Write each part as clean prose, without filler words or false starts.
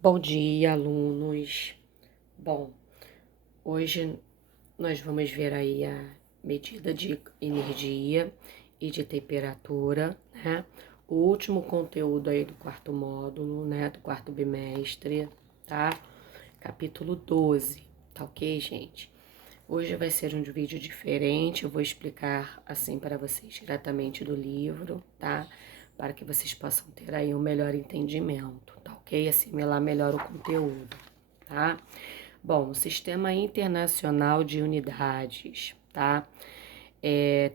Bom dia, alunos. Bom, hoje nós vamos ver aí a medida de energia e de temperatura, né? O último conteúdo aí do quarto módulo, né? Do quarto bimestre, tá? Capítulo 12, tá ok, gente? Hoje vai ser um vídeo diferente, eu vou explicar assim para vocês diretamente do livro, tá? Para que vocês possam ter aí um melhor entendimento, tá ok? Assimilar melhor o conteúdo, tá? Bom, o Sistema Internacional de Unidades, tá?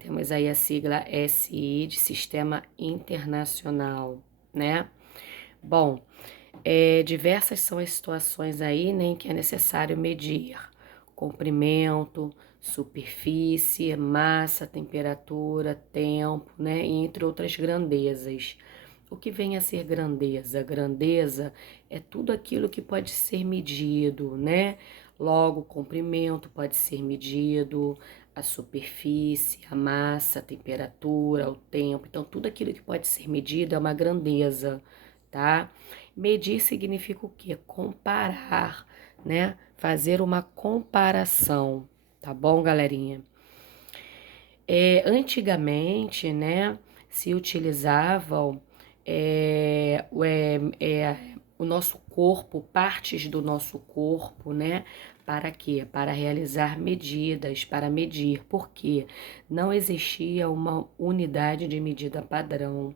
Temos aí a sigla SI de Sistema Internacional, né? Bom, diversas são as situações aí, né, em que é necessário medir comprimento, superfície, massa, temperatura, tempo, né, entre outras grandezas. O que vem a ser grandeza? Grandeza é tudo aquilo que pode ser medido, né? Logo, o comprimento pode ser medido, a superfície, a massa, a temperatura, o tempo. Então, tudo aquilo que pode ser medido é uma grandeza, tá? Medir significa o quê? Comparar, né? Fazer uma comparação, tá bom, galerinha? Antigamente, né, se utilizavam o nosso corpo, partes do nosso corpo, né? Para quê? Para realizar medidas, para medir. Por quê? Não existia uma unidade de medida padrão,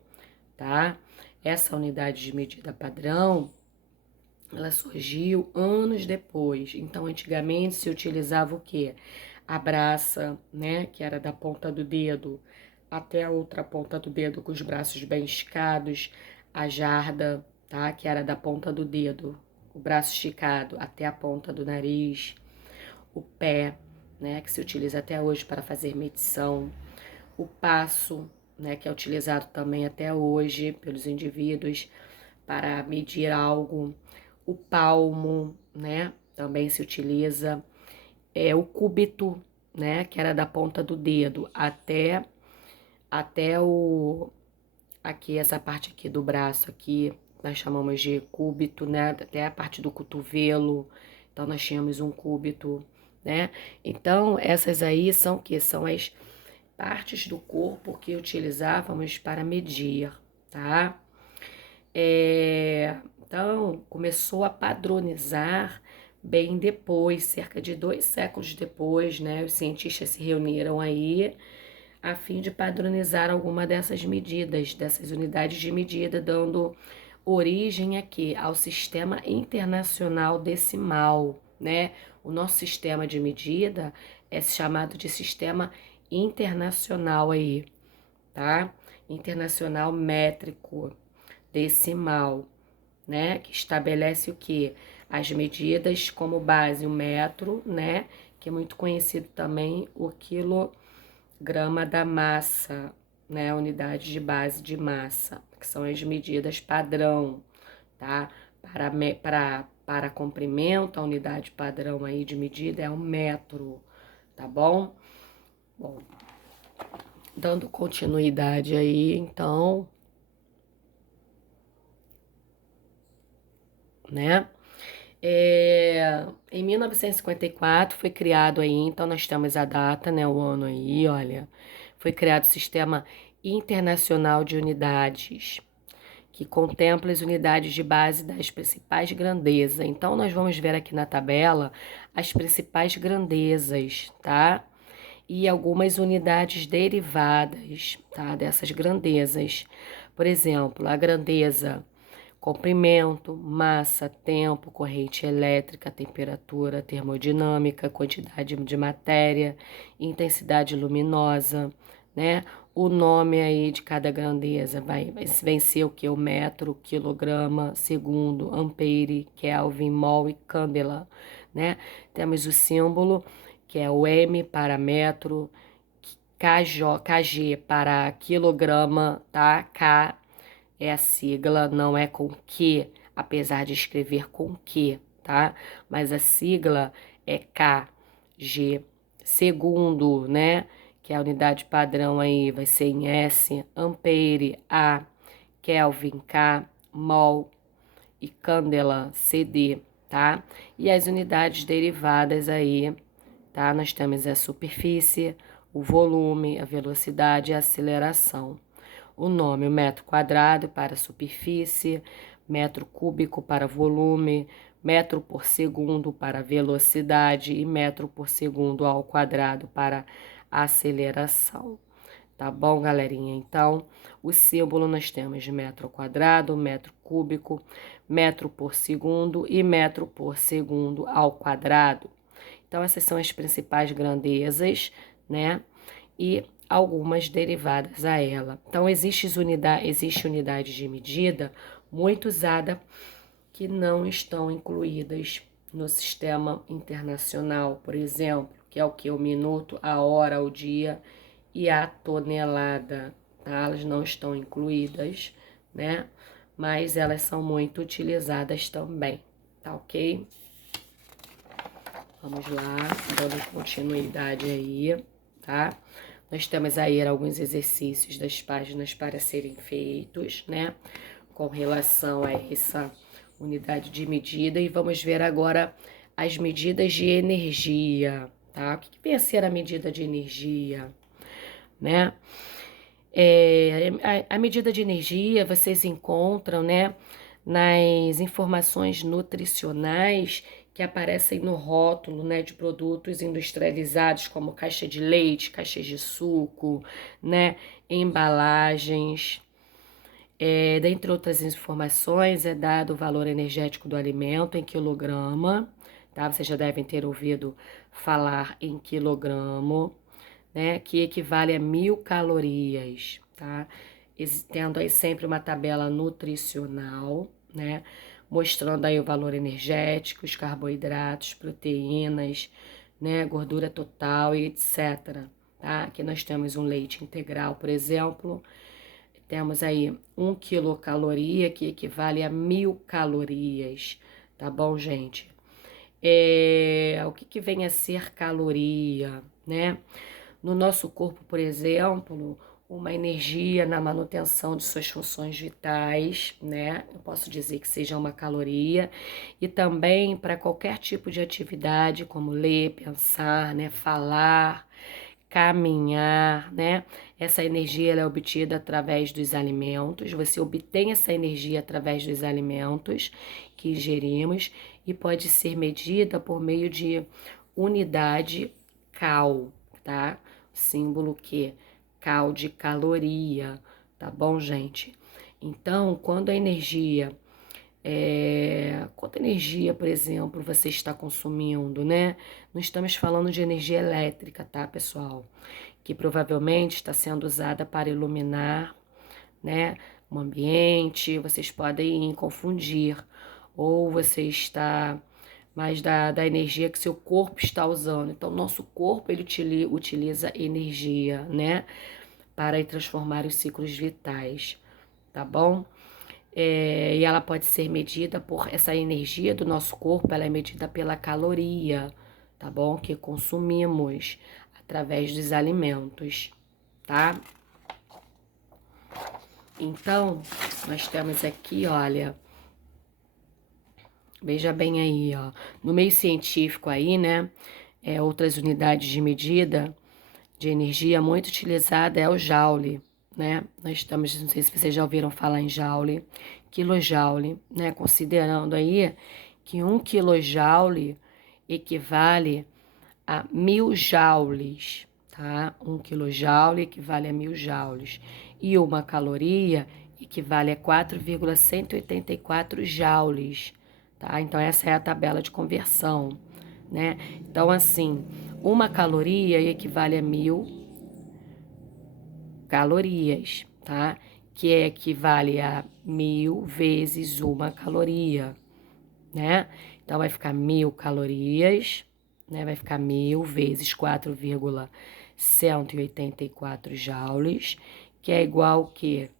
tá? Essa unidade de medida padrão, ela surgiu anos depois. Então, antigamente se utilizava o quê? A braça, né, que era da ponta do dedo até a outra ponta do dedo com os braços bem esticados, a jarda, tá, que era da ponta do dedo, o braço esticado até a ponta do nariz, o pé, né, que se utiliza até hoje para fazer medição, o passo, né, que é utilizado também até hoje pelos indivíduos para medir algo, o palmo, né, também se utiliza, o cúbito, né, que era da ponta do dedo até o aqui essa parte aqui do braço aqui, nós chamamos de cúbito, né, até a parte do cotovelo. Então nós tínhamos um cúbito, né? Então essas aí são o que são as partes do corpo que utilizávamos para medir, tá? Então, começou a padronizar bem depois, cerca de 2 séculos depois, né? Os cientistas se reuniram aí a fim de padronizar alguma dessas medidas, dessas unidades de medida, dando origem aqui ao Sistema Internacional Decimal, né? O nosso sistema de medida é chamado de Sistema Internacional aí, tá? Internacional métrico decimal, né? Que estabelece o quê? As medidas como base o metro, né? Que é muito conhecido também o quilograma da massa, né? Unidade de base de massa, que são as medidas padrão, tá? Para comprimento, a unidade padrão aí de medida é o metro, tá bom? Bom, dando continuidade aí, então, né? Em 1954 foi criado aí, então nós temos a data, né, o ano aí, olha, foi criado o Sistema Internacional de Unidades, que contempla as unidades de base das principais grandezas. Então nós vamos ver aqui na tabela as principais grandezas, tá? E algumas unidades derivadas, tá, dessas grandezas. Por exemplo, a grandeza comprimento, massa, tempo, corrente elétrica, temperatura, termodinâmica, quantidade de matéria, intensidade luminosa, né? O nome aí de cada grandeza vai vencer o que? O metro, quilograma, segundo, ampere, Kelvin, mol e candela, né? Temos o símbolo, que é o M para metro, KG para quilograma, tá? K é a sigla, não é com que, apesar de escrever com que, tá? Mas a sigla é KG. Segundo, né? Que é a unidade padrão aí vai ser em S, ampere, A, Kelvin, K, mol, e candela, CD, tá? E as unidades derivadas aí, tá? Nós temos a superfície, o volume, a velocidade e a aceleração. O nome, o metro quadrado para superfície, metro cúbico para volume, metro por segundo para velocidade e metro por segundo ao quadrado para aceleração. Tá bom, galerinha? Então, o símbolo nós temos de metro ao quadrado, metro cúbico, metro por segundo e metro por segundo ao quadrado. Então, essas são as principais grandezas, né? E algumas derivadas a ela. Então, existe unidade de medida muito usada que não estão incluídas no sistema internacional, por exemplo, que é o que? O minuto, a hora, o dia e a tonelada, tá? Elas não estão incluídas, né? Mas elas são muito utilizadas também, tá ok? Vamos lá, dando continuidade aí, tá? Nós temos aí alguns exercícios das páginas para serem feitos, né? Com relação a essa unidade de medida. E vamos ver agora as medidas de energia, tá? O que vem a ser a medida de energia, né? A medida de energia vocês encontram, né, nas informações nutricionais que aparecem no rótulo, né, de produtos industrializados, como caixa de leite, caixas de suco, né, embalagens. Dentre outras informações, é dado o valor energético do alimento em quilograma, tá? Vocês já devem ter ouvido falar em quilograma, né, que equivale a 1.000 calorias, tá? Tendo aí sempre uma tabela nutricional, né, mostrando aí o valor energético, os carboidratos, proteínas, né, gordura total e etc, tá? Aqui nós temos um leite integral, por exemplo, temos aí 1 quilocaloria, que equivale a 1.000 calorias, tá bom, gente? O que vem a ser caloria, né? No nosso corpo, por exemplo, uma energia na manutenção de suas funções vitais, né? Eu posso dizer que seja uma caloria. E também para qualquer tipo de atividade, como ler, pensar, né? Falar, caminhar, né? Essa energia ela é obtida através dos alimentos. Você obtém essa energia através dos alimentos que ingerimos e pode ser medida por meio de unidade cal, tá? Símbolo que cal de caloria, tá bom, gente? Então, quando a energia, quanta energia, por exemplo, você está consumindo, né? Não estamos falando de energia elétrica, tá, pessoal? Que provavelmente está sendo usada para iluminar, né, um ambiente. Vocês podem confundir, ou você está mais da energia que seu corpo está usando. Então, nosso corpo, ele utiliza energia, né, para transformar os ciclos vitais, tá bom? E ela pode ser medida por essa energia do nosso corpo, ela é medida pela caloria, tá bom? Que consumimos através dos alimentos, tá? Então, nós temos aqui, olha, veja bem aí, ó, no meio científico aí, né, outras unidades de medida de energia muito utilizada é o joule, né? Nós estamos, não sei se vocês já ouviram falar em joule, quilojoule, né? Considerando aí que 1 quilojoule equivale a 1.000 joules, tá? 1 quilojoule equivale a 1.000 joules. E uma caloria equivale a 4,184 joules, tá? Então, essa é a tabela de conversão, né? Então, assim, uma caloria equivale a 1.000 calorias, tá? Que equivale a 1.000 vezes uma caloria, né? Então, vai ficar 1.000 calorias, né? Vai ficar 1.000 vezes 4,184 joules, que é igual ao quê?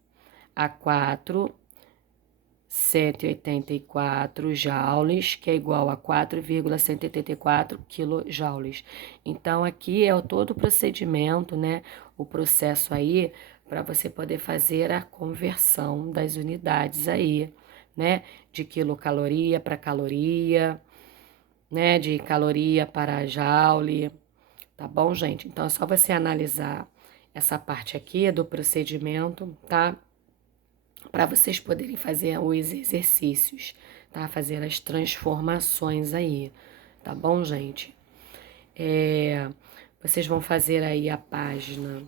A 4,184 joules, que é igual a 4,184 quilojoules. Então, aqui é todo o procedimento, né? O processo aí, para você poder fazer a conversão das unidades aí, né? De quilocaloria para caloria, né? De caloria para joule, tá bom, gente? Então é só você analisar essa parte aqui do procedimento, tá? Para vocês poderem fazer os exercícios, tá? Fazer as transformações aí, tá bom, gente? Vocês vão fazer aí a página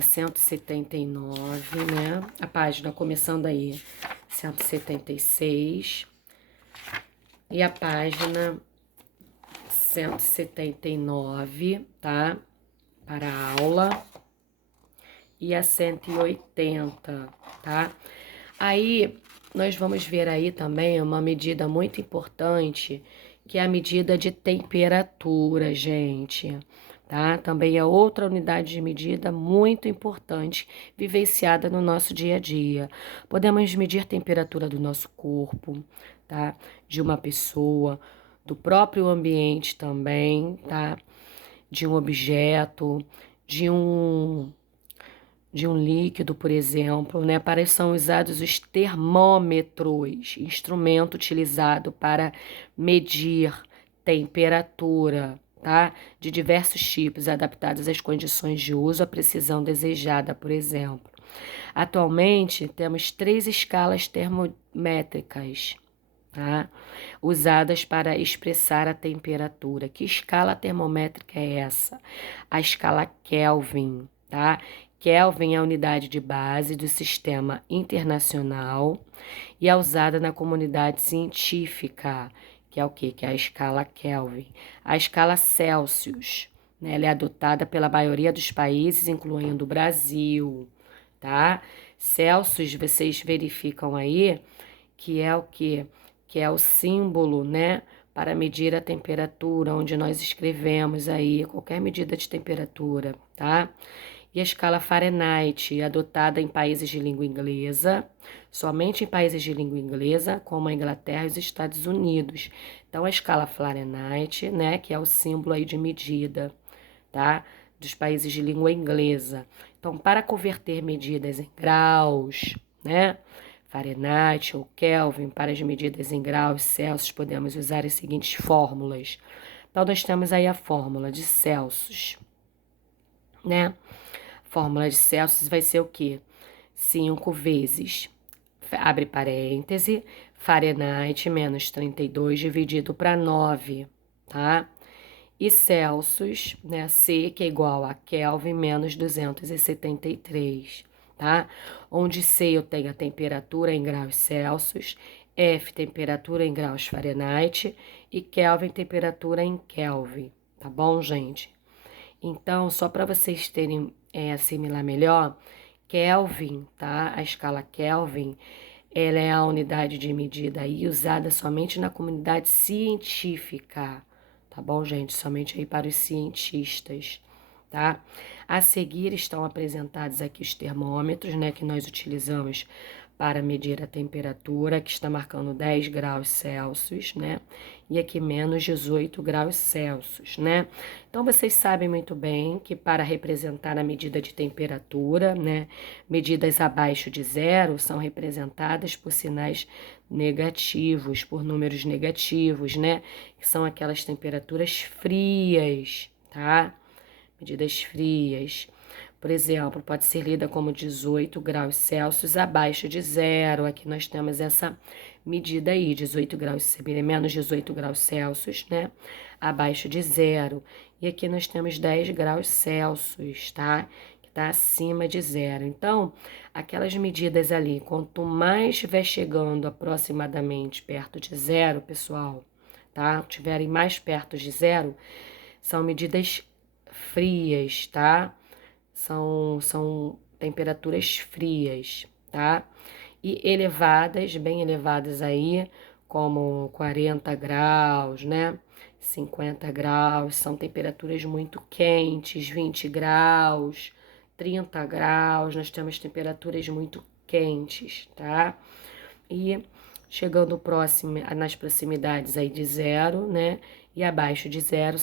179, né? A página começando aí, 176. E a página 179, tá? Para a aula. E a 180, tá? Aí, nós vamos ver aí também uma medida muito importante, que é a medida de temperatura, gente, tá? Também é outra unidade de medida muito importante, vivenciada no nosso dia a dia. Podemos medir a temperatura do nosso corpo, tá? De uma pessoa, do próprio ambiente também, tá? De um objeto, de um líquido, por exemplo, né? Para isso são usados os termômetros, instrumento utilizado para medir temperatura, tá? De diversos tipos, adaptados às condições de uso, à precisão desejada, por exemplo. Atualmente, temos 3 escalas termométricas, tá? Usadas para expressar a temperatura. Que escala termométrica é essa? A escala Kelvin, tá? Kelvin é a unidade de base do sistema internacional e é usada na comunidade científica, que é o quê? Que é a escala Kelvin. A escala Celsius, né? Ela é adotada pela maioria dos países, incluindo o Brasil, tá? Celsius, vocês verificam aí que é o quê? Que é o símbolo, né? Para medir a temperatura, onde nós escrevemos aí qualquer medida de temperatura, tá? E a escala Fahrenheit, adotada em países de língua inglesa, somente em países de língua inglesa, como a Inglaterra e os Estados Unidos. Então, a escala Fahrenheit, né, que é o símbolo aí de medida, tá? Dos países de língua inglesa. Então, para converter medidas em graus, né? Fahrenheit ou Kelvin, para as medidas em graus Celsius, podemos usar as seguintes fórmulas. Então, nós temos aí a fórmula de Celsius, né? Fórmula de Celsius vai ser o quê? 5 vezes, abre parêntese, Fahrenheit menos 32 dividido para 9, tá? E Celsius, né? C, que é igual a Kelvin menos 273, tá? Onde C eu tenho a temperatura em graus Celsius, F, temperatura em graus Fahrenheit e Kelvin, temperatura em Kelvin, tá bom, gente? Então, só para vocês terem assimilar melhor, Kelvin, tá? A escala Kelvin, ela é a unidade de medida aí usada somente na comunidade científica, tá bom, gente? Somente aí para os cientistas, tá? A seguir estão apresentados aqui os termômetros, né, que nós utilizamos para medir a temperatura, que está marcando 10 graus Celsius, né? E aqui menos 18 graus Celsius, né? Então, vocês sabem muito bem que para representar a medida de temperatura, né? Medidas abaixo de zero são representadas por sinais negativos, por números negativos, né? Que são aquelas temperaturas frias, tá? Medidas frias. Por exemplo, pode ser lida como 18 graus Celsius abaixo de zero. Aqui nós temos essa medida aí, 18 graus, menos 18 graus Celsius, né? Abaixo de zero. E aqui nós temos 10 graus Celsius, tá? Que está acima de zero. Então, aquelas medidas ali, quanto mais estiver chegando aproximadamente perto de zero, pessoal, tá? Estiverem mais perto de zero, são medidas frias, tá? São temperaturas frias, tá? E elevadas, bem elevadas aí, como 40 graus, né? 50 graus, são temperaturas muito quentes, 20 graus, 30 graus, nós temos temperaturas muito quentes, tá? E chegando próximo, nas proximidades aí de zero, né? E abaixo de zero